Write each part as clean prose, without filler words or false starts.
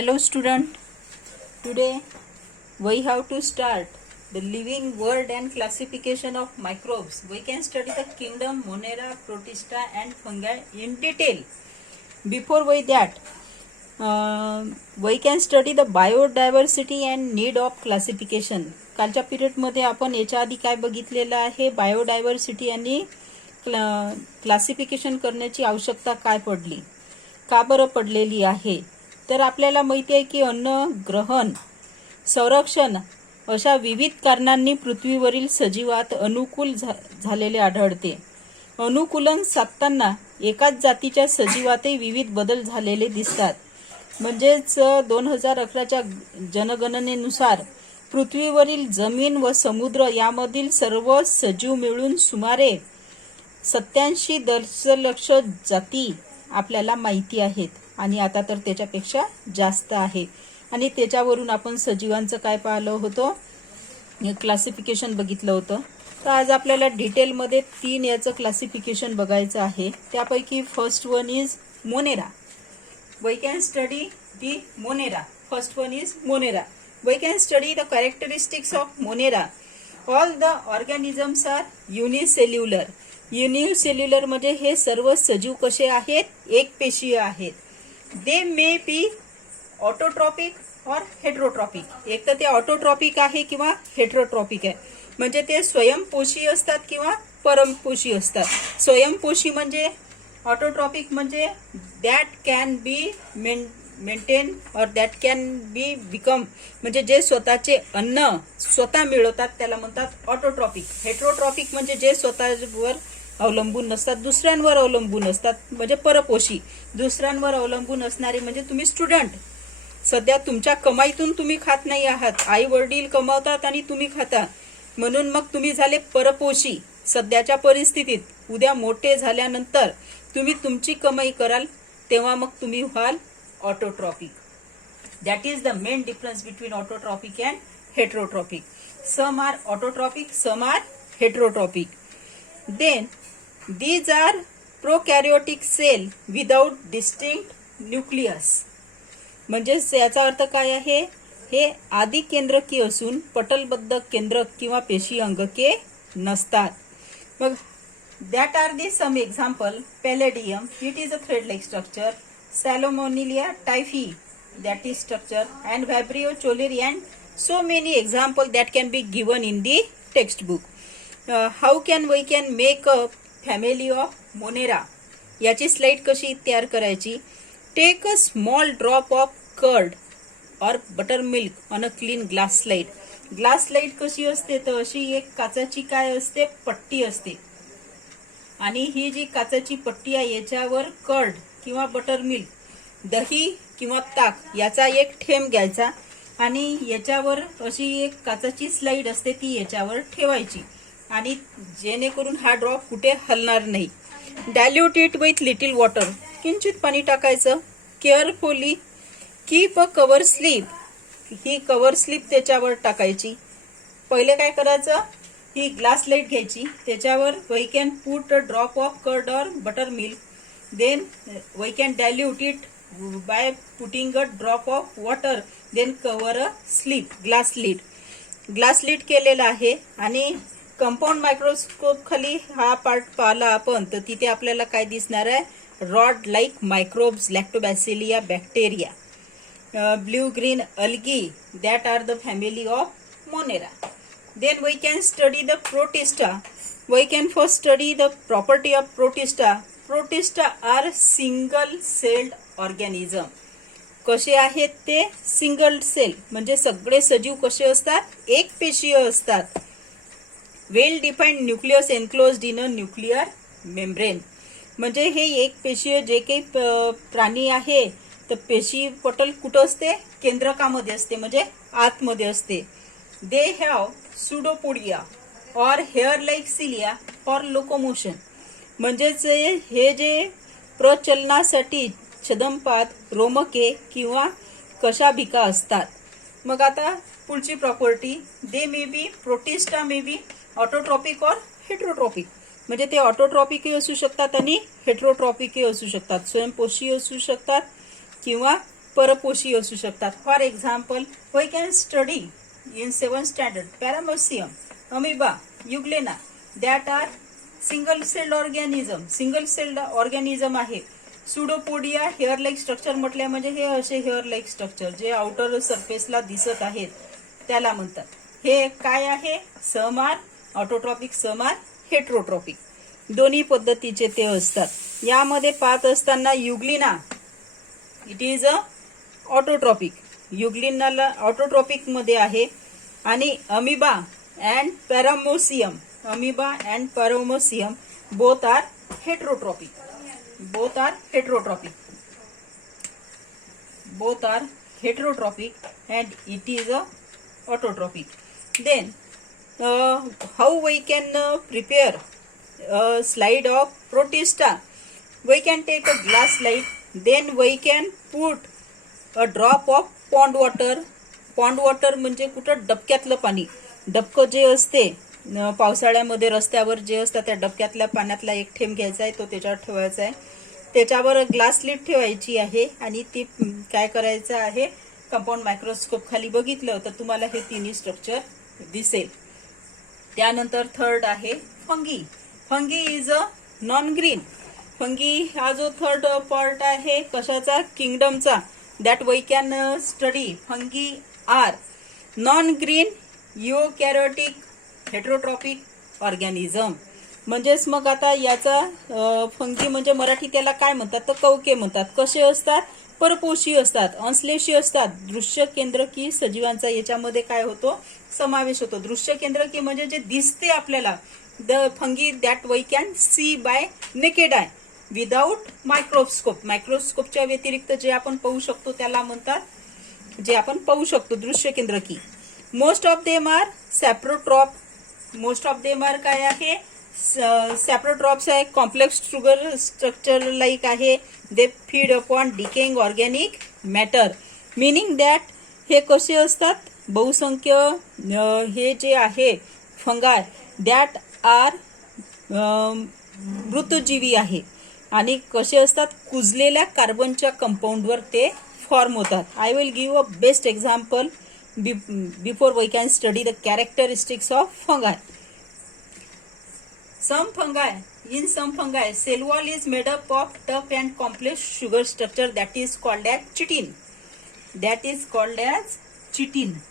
Hello student, today we have to start the living world and classification of microbes. We can study the kingdom Monera, Protista and fungi in detail. Before we that, we can study the biodiversity and need of classification. कालच्या पिरियडमध्ये आपण याच्या आधी काय बघितलेलं आहे, biodiversity आणि classification करण्याची आवश्यकता काय पडली, का बरं पडलेली आहे. तर आपल्याला माहिती आहे की अन्न ग्रहण, संरक्षण अशा विविध कारणांनी पृथ्वीवरील सजीवात अनुकूल झालेले आढळते. अनुकूलन साधताना एकाच जातीच्या सजीवातही विविध बदल झालेले दिसतात. म्हणजेच 2011च्या जनगणनेनुसार पृथ्वीवरील जमीन व समुद्र यामधील सर्व सजीव मिळून सुमारे 87 दशलक्ष जाती आपल्याला माहिती आहेत आणि आता तर त्याच्यापेक्षा जास्त आहे. आणि त्याच्यावरून आपण सजीवांचं काय पाहिलं होतं, क्लासिफिकेशन बघितलं होतं. तर आज आपल्याला डिटेलमध्ये 3 याचं क्लासिफिकेशन बघायचं आहे. त्यापैकी first one is Monera. We can study the Monera. First one is Monera. We can study the characteristics of Monera. All the organisms are unicellular. Unicellular म्हणजे हे सर्व सजीव कसे आहेत, एकपेशीय आहेत. They may be autotrophic or heterotrophic. एक तर ते ऑटोट्रॉपिक आहे किंवा हेटेरोट्रॉपिक आहे. म्हणजे ते स्वयंपोषी असतात किंवा परमपोषी असतात. स्वयंपोषी म्हणजे ऑटोट्रॉपिक म्हणजे दॅट कॅन बी मेंटेन और दॅट कॅन बी बिकम म्हणजे जे स्वतःचे अन्न स्वतः मिळवतात त्याला म्हणतात ऑटोट्रॉपिक. हेटेरोट्रॉपिक म्हणजे जे स्वतःवर अवलंबून नसतात, दुसऱ्यांवर अवलंबून असतात म्हणजे परपोषी. दुसऱ्यांवर अवलंबून असणारे म्हणजे तुम्ही स्टुडंट, सध्या तुमच्या कमाईतून तुम्ही खात नाही आहात, आई वडील कमावतात आणि तुम्ही खाता, म्हणून मग तुम्ही झाले परपोषी सध्याच्या परिस्थितीत. उद्या मोठे झाल्यानंतर तुम्ही तुमची कमाई कराल तेव्हा मग तुम्ही व्हाल autotrophic. That is the main difference between autotrophic and heterotrophic. Some are autotrophic, some are heterotrophic. Then these are prokaryotic cell without distinct nucleus. म्हणजे याचा अर्थ काय आहे, हे आदि केंद्रकी असून पटलबद्ध केंद्रक किंवा पेशी अंगके नसतात. मग that are the some example. Palladium, it is a thread-like structure. Salmonella typhi, that is structure, and Vibrio cholerae, and so many example that can be given in the textbook. How can we can make a family of Monera? याची slide कशी तयार करायची. Take a small drop of curd और butter milk on a clean glass slide. Glass slide कशी असते तर अशी एक काचाची काय असते, पट्टी असते, आणि ही जी काचाची पट्टी आहे याच्यावर कर्ड किंवा बटर मिल्क, दही किंवा ताक याचा एक थेंब घ्यायचा आणि याच्यावर अशी एक काचाची स्लाइड असते ती याच्यावर ठेवायची आणि जेणेकरून हा ड्रॉप कुठे हलणार नाही. Dilute it with little water, किंचित पाणी टाकायचं. Carefully keep a cover slip, he cover slip त्याच्यावर टाकायची. पहिले काय करायचं, ही ग्लास लाईट घ्यायची, त्याच्यावर we can put a drop of curd और butter milk. Then we can dilute it by putting a drop of water. Then cover a slip, glass lid. Glass lid केलेला आहे आणि कंपाऊंड मायक्रोस्कोप खाली हा part पाहिला आपण तर तिथे आपल्याला काय दिसणार आहे, rod like microbes, lactobacilli, bacteria, blue green algae, that are the family of Monera. Then we can study the Protista. We can first study the property of Protista. Protista are single celled organism. कसे आहेत ते, single sale म्हणजे सगळे सजीव कसे असतात, एक पेशीय असतात. Well defined nucleus enclosed in a nuclear membrane. म्हणजे हे एक पेशीय जे काही प्राणी आहे तर पेशी पटल कुठं असते, केंद्रकामध्ये असते म्हणजे आतमध्ये असते. They have pseudopodia or hair-like cilia for locomotion. म्हणजेच हे जे प्रचलनासाठी छदमपाद, रोमके किंवा कशाभिका असतात. मग आता पुढची property, they may be protista may be autotrophic और हेटेरोट्रॉपिक. म्हणजे ते ऑटोट्रॉपिकही असू शकतात आणि हेटेरोट्रॉपिकही असू शकतात, स्वयंपोषी असू शकतात किंवा परपोषी असू शकतात. For example we can study in 7th standard paramecium, amoeba, euglena that are single celled organism. Single celled organism आहे. सुडोपोडिया हेअर लाईक स्ट्रक्चर म्हटल्या म्हणजे हे असे हेअर लाईक स्ट्रक्चर जे आउटर सरफेसला दिसत आहेत त्याला म्हणतात. हे काय आहे? समार, ऑटोट्रॉपिक समार, हेट्रोट्रॉपिक दोन्ही पद्धतीचे ते असतात. यामध्ये पाहत असताना euglena it is a autotrophic. युग्लिनाला ऑटोट्रॉपिक मध्ये आहे. आणि amoeba and paramecium, amoeba and paramecium both are heterotrophic. both are heterotropic and it is a autotropic. Then how we can prepare a slide of protista? We can take a glass slide, then we can put a drop of pond water. pond water म्हणजे कुठं डबक्यातलं पाणी. डबकं जे असते पावसाळ्यामध्ये रस्त्यावर जे असतात त्या डबक्यातल्या पाण्यातला एक थेंब घ्यायचा आहे, तो त्याच्यावर ठेवायचा आहे. त्याच्यावर ग्लास लीड ठेवायची आहे आणि ती काय करायचं आहे, कंपाऊंड मायक्रोस्कोप खाली बघितलं तर तुम्हाला हे तिन्ही स्ट्रक्चर दिसेल. त्यानंतर थर्ड आहे fungi. Fungi is a non green. Fungi हा जो थर्ड पार्ट आहे कशाचा? किंगडमचा. That we can study. Fungi are non green eukaryotic heterotrophic organism. म्हणजेच मग आता याचा फंगी म्हणजे मराठी त्याला काय म्हणतात तर कवके म्हणतात. कसे असतात? परपोषी असतात, अंश्लेषी असतात. दृश्य केंद्रकी सजीवांचा याच्यामध्ये काय होतो? समावेश होतो. दृश्य केंद्रकी म्हणजे जे दिसते आपल्याला, the fungi that we can see by naked eye without microscope. मायक्रोस्कोपच्या व्यतिरिक्त जे आपण पाहू शकतो त्याला म्हणतात, जे आपण पाहू शकतो दृश्य केंद्रकी. Most of them are saprotroph. Most of them are काय आहे? सॅप्रोट्रॉप्स आहे. कॉम्प्लेक्स शुगर स्ट्रक्चर लाईक आहे. They feed upon decaying organic matter. Meaning that हे कसे असतात? बहुसंख्य हे जे आहे फंगाय दॅट आर मृतजीवी आहे आणि कसे असतात? कुजलेल्या कार्बनच्या कंपाऊंडवर ते फॉर्म होतात. I will give a best example before we can study the characteristics of fungi. Some fungi cell wall is made up of tough and complex sugar structure that is called as chitin.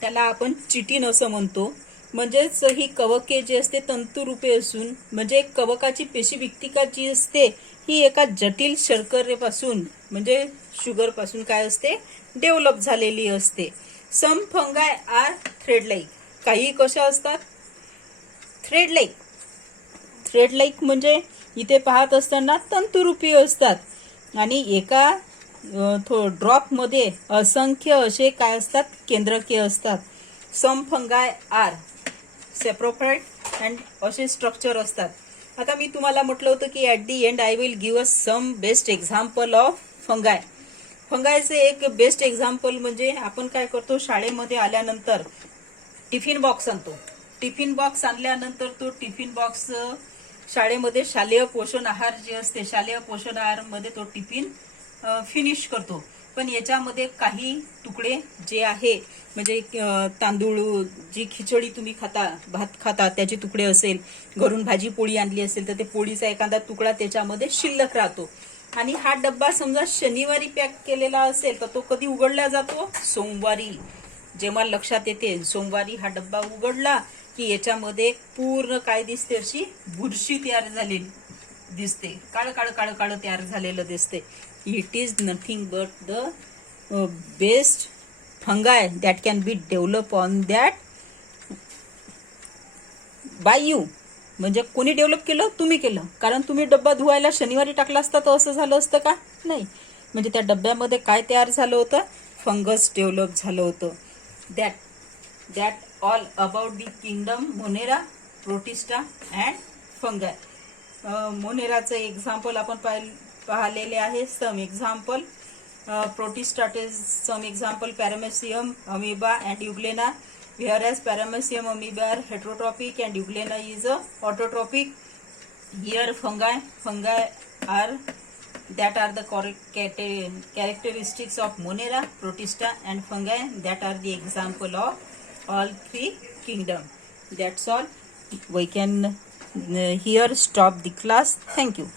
त्याला आपण chitin असं म्हणतो. म्हणजेच ही कवके जे असते तंतुरूपे असून म्हणजे कवकाची पेशीभित्तिका जी असते ही एका जटिल शर्करेपासून म्हणजे शुगर पासून काय असते? डेव्हलप झालेली असते. सम फंगाय आर थ्रेड लाईक. काही कशा असतात? थ्रेड लाईक म्हणजे इथे पाहत असताना तंतुरूपी असतात आणि एका ड्रॉप मध्ये असंख्य असे काय असतात? केंद्रके असतात. Some fungi are saprophyte and असे स्ट्रक्चर असतात. आता मी तुम्हाला म्हटलं होतं की at the end I will give a some best example of fungi. फंगायचे एक बेस्ट एक्झाम्पल म्हणजे आपण काय करतो, शाळेमध्ये आल्यानंतर टिफिन बॉक्स आणतो. टिफिन बॉक्स आणल्यानंतर तो टिफिन बॉक्स शाळेमध्ये शालेय पोषण आहार जे असते, शालेय पोषण आहार मध्ये तो टिफिन फिनिश करतो. पण याच्यामध्ये काही तुकडे जे आहे म्हणजे तांदूळ, जी खिचडी तुम्ही खाता, भात खाता त्याचे तुकडे असेल, घरून भाजी पोळी आणली असेल तर ते पोळीचा एखादा तुकडा त्याच्यामध्ये शिल्लक राहतो. आणि हा डब्बा समजा शनिवारी पॅक केलेला असेल तर तो कधी उघडला जातो? सोमवारी. जेव्हा लक्षात येते सोमवारी हा डब्बा उघडला की याच्यामध्ये पूर्ण काय दिसते? अशी बुरशी तयार झालेली दिसते, काळ काळ काळ काळ तयार झालेलं दिसते. It is nothing but the best फंगाय that can be develop on that by you. म्हणजे कोणी डेव्हलप केलं? तुम्ही केलं. कारण तुम्ही डब्बा धुवायला शनिवारी टाकला असता तर असं झालं असतं का? नाही. म्हणजे त्या डब्यामध्ये काय तयार झालं होतं? फंगस डेव्हलप झालं होतं. That all about the kingdom Monera, Protista and fungi. मोनेराचं एक्झाम्पल आपण पाहिलेले आहे. सम एक्झाम्पल प्रोटिस्टाटेस, some example paramecium, amoeba and euglena. Whereas Paramecium amoeba are heterotropic and Euglena is a autotropic. Here fungi are that are the correct characteristics of Monera, Protista and fungi that are the example of all three kingdom. That's all. We can here stop the class. Thank you.